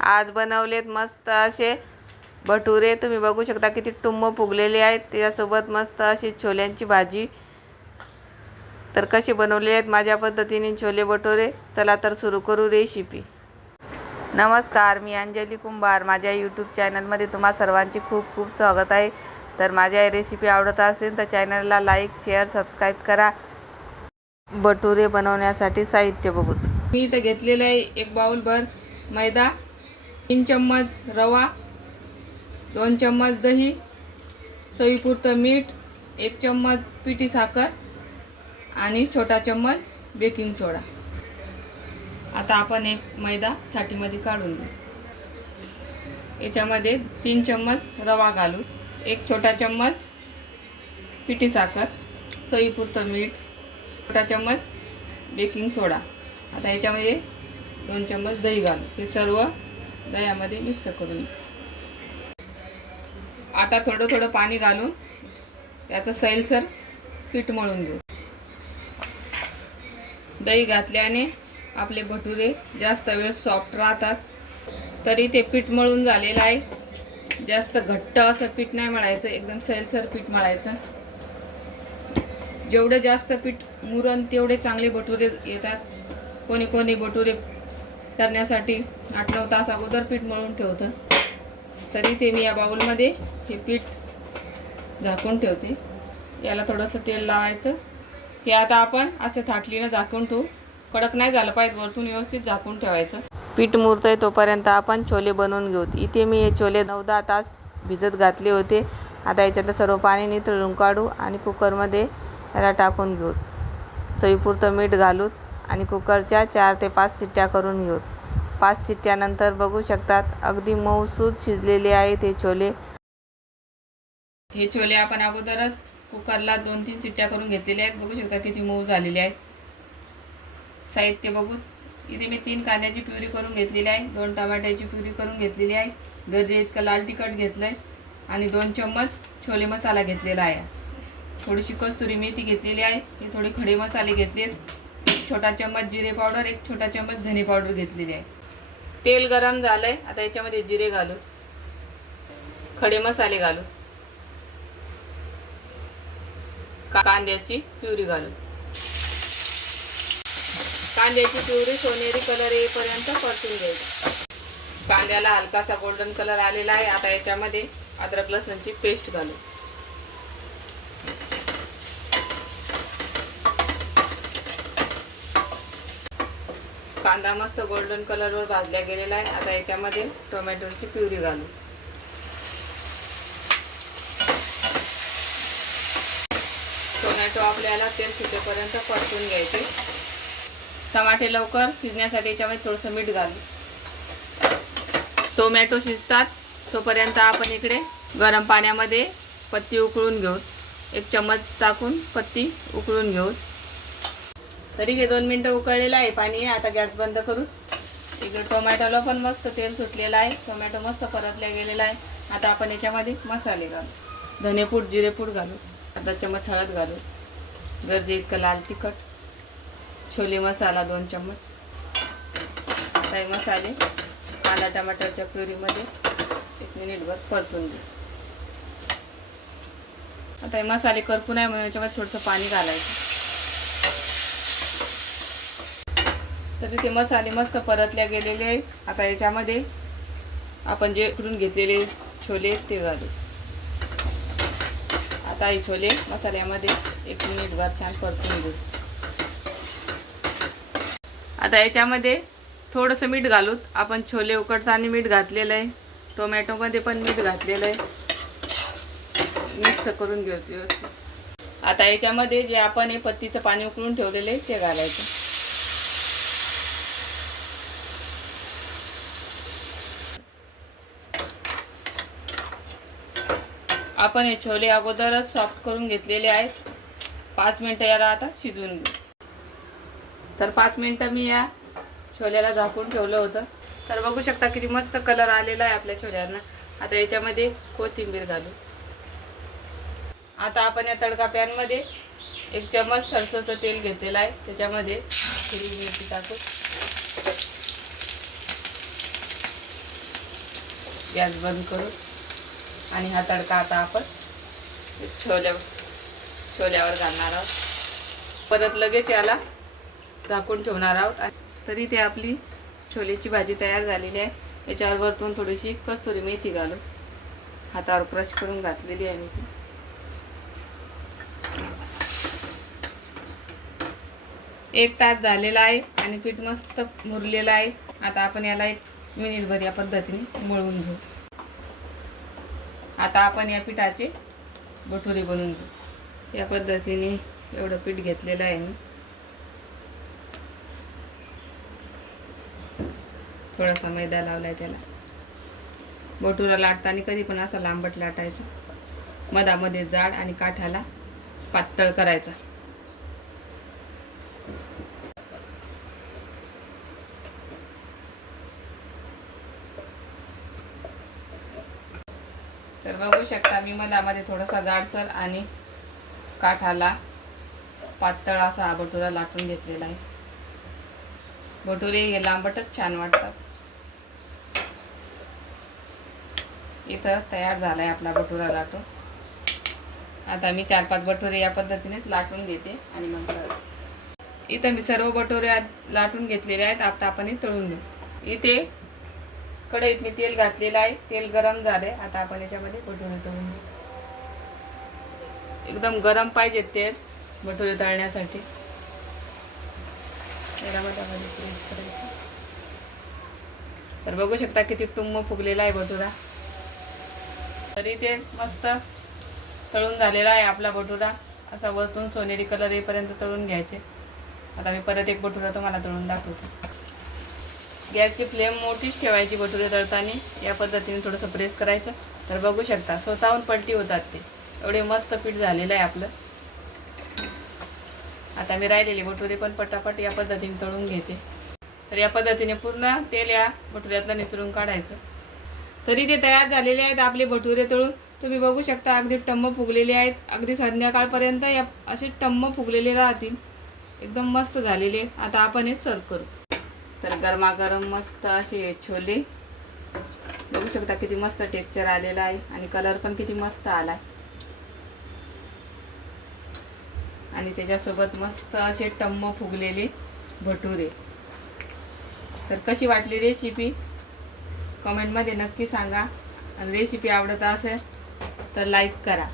आज बनवलेत मस्त असे भटुरे। तुम्ही बघू शकता किती टुम्म फुगलेले आहेत। त्याच्यासोबत मस्त अशी छोल्यांची भाजी। तर कसे बनवले आहेत माझ्या पद्धतीने छोले भटुरे, चला तर सुरू करू रेसिपी। नमस्कार, मी अंजली कुंभार। माझ्या यूट्यूब चॅनलमध्ये तुम्हा सर्वांचे खूप खूप स्वागत आहे। तर माझ्या रेसिपी आवडत असेल तर चॅनलला लाईक, शेअर, सबस्क्राईब करा। भटुरे बनवण्यासाठी साहित्य बघू। मी इथं घेतलेलं आहे एक बाउलभर मैदा, 3 चम्मच रवा, 2 चम्मच दही, चवीपुरतं मीठ, 1 चम्मच पिठी साखर आणि छोटा चम्मच बेकिंग सोडा। आता आपण एक मैदा थाटीमध्ये काढून घेऊ। याच्यामध्ये 3 चम्मच रवा घालू, 1 छोटा चम्मच पिठी साखर, चवीपुरतं मीठ, छोटा चम्मच बेकिंग सोडा। आता याच्यामध्ये 2 चम्मच दही घालू। हे सर्व दह्यामध्ये मिक्स करून घेऊ। आता थोडं थोडं पाणी घालून याचं सैलसर पीठ मळून घेऊ। दही घातल्याने आपले भटुरे जास्त वेळ सॉफ्ट राहतात। तरी ते पीठ मळून झालेलं आहे। जास्त घट्ट असं पीठ नाही मळायचं, एकदम सैलसर पीठ मळायचं। जेवढं जास्त पीठ मुरण तेवढे चांगले भटुरे येतात। कोणी कोणी भटुरे करण्यासाठी 8-9 तास अगोदर पीठ मळून ठेवतं। तरी ते मी या बाउलमध्ये हे पीठ झाकून ठेवते। याला थोडंसं तेल लावायचं। हे आता आपण असं थाटलीनं झाकून ठेवू। कडक नाही झालं पाहिजे, वरतून व्यवस्थित झाकून ठेवायचं। पीठ मुरतंय तोपर्यंत आपण छोले बनवून घेऊ। इथे मी हे छोले 9-10 तास भिजत घातले होते। आता याच्यातलं सर्व पाणी निथळून काढू आणि कुकरमध्ये याला टाकून घेऊ। चवीपुरतं मीठ घालू आणि कुकरच्या 4 ते 5 शिट्ट्या करून घेऊ। 5 शिट्ट्यानंतर बघू शकतात अगदी मऊसूत शिजलेले आहेत हे छोले। हे छोले आपण अगोदरच कुकरला 2-3 शिट्ट्या करून घेतलेले आहेत। बघू शकता किती मऊ झालेले आहेत। साहित्य बघू। इथे मी 3 कांद्याची प्युरी करून घेतलेली आहे, 2 टमाट्याची प्युरी करून घेतलेली आहे, गरजे इतकं लाल तिखट घेतलंय आणि 2 चम्मच छोले मसाला घेतलेला आहे। थोडीशी कस्तुरी मेथी घेतलेली आहे। हे थोडे खडे मसाले घेतलेत, 1 छोटा चम्मच जिरे पावडर, 1 छोटा चम्मच धने पावडर घेतलेली आहे। तेल गरम झालंय। आता याच्यामध्ये जिरे घालू, खडे मसाले घालू, कांद्याची प्युरी घालू। कांद्याची प्युरी सोनेरी कलर येईपर्यंत परतून घ्यायची। कांद्याला हलकासा गोल्डन कलर आलेला आहे। आता याच्यामध्ये अद्रक लसूणची पेस्ट घालू। कांदा मस्त गोल्डन कलरवर भाजला गेलेला आहे। आता याच्यामध्ये टोमॅटोची प्युरी घालू। टोमॅटो आपल्याला तेल सुटेपर्यंत परतून घ्यायचे। टमाटे लवकर शिजण्यासाठी याच्यामध्ये थोडंसं मीठ घालू। टोमॅटो शिजतात तोपर्यंत आपण इकडे गरम पाण्यामध्ये पत्ती उकळून घेऊ। 1 चम्मच टाकून पत्ती उकळून घेऊ। तरी हे 2 मिनिटं उकळलेलं आहे पाणी। आता गॅस बंद करू। इकडे टोमॅटोला पण मस्त तेल सुटलेलं आहे। टोमॅटो मस्त परतल्या गेलेला आहे। आता आपण याच्यामध्ये मसाले घालू। धनेपूड, जिरेपूड घालू, अर्धा चम्मच हळद घालू, गरजे इतकं लाल तिखट, छोले मसाला 2 चम्मच। काही मसाले कांदा टमाटरच्या प्युरीमध्ये 1 मिनिटभर परतून घेऊ। आता हे मसाले करपू नये म्हणून याच्यामध्ये थोडंसं पाणी घालायचं। तरी ते मसाले मस्त परतल्या गेलेले आहेत। आता याच्यामध्ये आपण जे उकडून घेतलेले छोले ते घालू। आता हे छोले मसाल्यामध्ये 1 मिनिटभर छान परतून घेऊ। आता याच्यामध्ये थोडंसं मीठ घालू। आपण छोले उकडताना मीठ घातलेलं आहे, टोमॅटोमध्ये पण मीठ घातलेलं आहे। मिक्स करून घेऊ व्यवस्थित। आता याच्यामध्ये जे आपण हे पत्तीचं पाणी उकळून ठेवलेलं आहे ते घालायचं। आपण हे छोले अगोदरच सॉफ्ट करून घेतलेले आहेत। 5 मिनिटं याला आता शिजवून घेऊ। तर 5 मिनिटं मी या छोल्याला झाकून ठेवलं होतं। तर बघू शकता किती मस्त कलर आलेला आहे आपल्या छोल्यांना। आता याच्यामध्ये कोथिंबीर घालू। आता आपण या तडका पॅनमध्ये 1 चम्मच सरसोचं तेल घेतलेलं आहे, त्याच्यामध्ये हिरवी मिरची टाकू, गॅस बंद करू आणि हा तडका आता आपण छोल्यावर घालणार आहोत. परत लगेच याला झाकून ठेवणार आहोत. तरी ते आपली छोलेची भाजी तयार झालेली आहे. याच्यावर वरतून थोडीशी कस्तुरी मेथी घालू. हातावर क्रश करून घातलेली आहे मी ती. 1 तास झालेला आहे आणि पीठ मस्त मुरलेलं आहे. आता आपण याला 1 मिनिटभर या पद्धतीने मळून घेऊ. आता आपण या पिठाचे भटुरे बनवून घेऊ. या पद्धतीने एवढं पीठ घेतलेलं आहे मी. थोडासा मैदा लावलाय त्याला. भटुरा लाटताना कधी पण असा लांबट लाटायचा, मधामध्ये जाड आणि काठाला पातळ करायचा. तर बघू शकता मी मधामध्ये थोडासा जाडसर आणि काठाला पातळ असा हा भटुरा लाटून घेतलेला आहे. भटुरे हे लांबटच छान वाटतात. इथं तयार झालाय आपला भटुरा लाटून. आता मी 4-5 भटुरे या पद्धतीनेच लाटून घेते आणि नंतर इथं मी सर्व भटुरे लाटून घेतलेले आहेत. आता आपण हे तळून घेऊ. इथे कढईत मी तेल घातलेलं आहे. तेल गरम झाले. आता आपण याच्यामध्ये भटुरे तळून घेऊ. एकदम गरम पाहिजे तेल भटुरे तळण्यासाठी. तर बघू शकता किती टुम्म फुगलेला आहे भटुरा. तरी ते मस्त तळून झालेला आहे आपला भटुरा. असा वरतून सोनेरी कलर येईपर्यंत तळून घ्यायचे. आता मी परत एक भटुरा तुम्हाला तळून दाखवते. गॅसची फ्लेम मोठीच ठेवायची भटुरे तळताना. या पद्धतीने थोडंसं प्रेस करायचं. तर बघू शकता स्वतःहून पलटी होतात ते. एवढे मस्त पीठ झालेलं आहे आपलं. आता मी राहिलेले भटुरे पण पटापट या पद्धतीने तळून घेते. तर या पद्धतीने पूर्ण तेल या भटुऱ्यातलं निचरून काढायचं. तरी ते तयार झालेले आहेत आपले भटुरे तळून. तुम्ही बघू शकता अगदी टम्म फुगलेले आहेत. अगदी संध्याकाळपर्यंत या असे टम्म फुगलेले राहतील. एकदम मस्त झालेले. आता आपण हे सर्व करू. तर गरमागरम मस्त असे छोले बघू शकता किती मस्त टेक्स्चर आलेलं आहे आणि कलर पण किती मस्त आलाय. आणि त्याच्यासोबत मस्त असे टम्म फुगलेले भटुरे. तर कशी वाटली रेसिपी कमेंटमध्ये नक्की सांगा. आणि रेसिपी आवडत असेल तर लाईक करा.